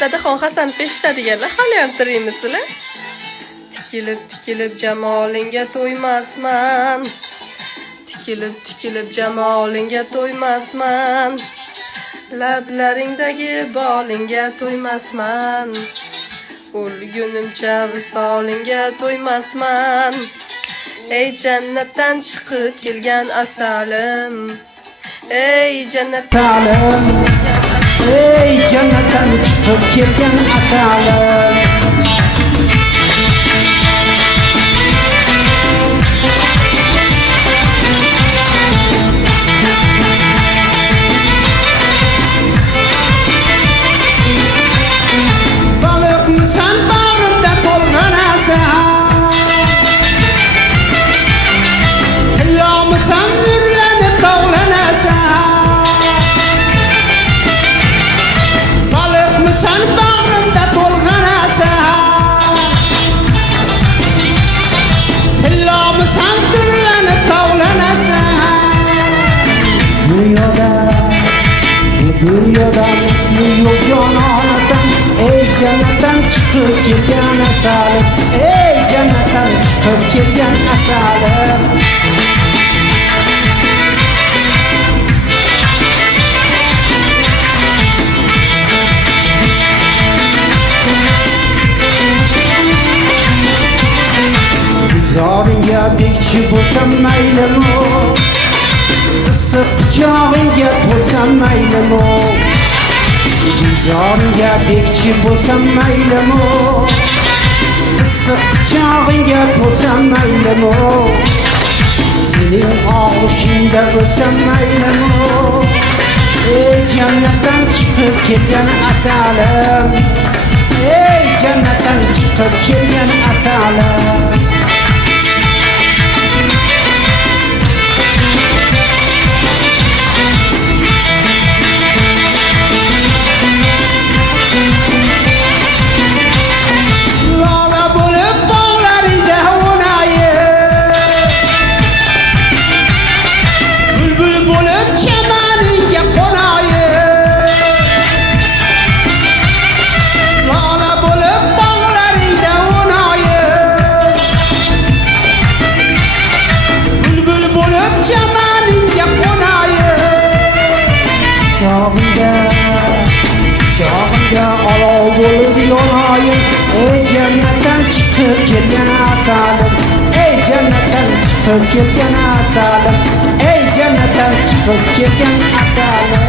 Dadaxon Hasanov eshitadiganlar hali ham tiraymisizlar? Tikilib jamolingga to'ymasman. Tikilib jamolingga to'ymasman. Lablaringdagi bolingga to'ymasman. O'lgunimcha visolingga to'ymasman. Ey jannatdan chiqib kelgan asalim. Ey jannatdan ey jannatdan chiqib kelgan asalim. Baliqmisan bag'rimda to'lgan asal, tillomisan nurlanib tovlanasan. Baliqmisan bag'rimda to'lgan asal, tillomisan nurlanib tovlanasan. Dunyoda misli yo'q jononasan. Ey jannatdan chiqib kelgan asalim. Ey jannatdan chiqib kelgan asalim. Zoringga bekchi bo'lsam maylimi? Issiq quchog'ingga to'lsam maylimi? Zoringga bekchi bo'lsam maylimi? Issiq quchog'ingga to'lsam maylimi? Sening og'ushingda o'lsam maylimi? Ey jannatdan chiqib kelgan asalim. Ey jannatdan chiqib kelgan asalim. Chog'imga olov bo'lib yonayin. Ey jannatdan chiqib kelgan asalim. Ey jannatdan chiqib kelgan asalim. Ey jannatdan chiqib kelgan asalim.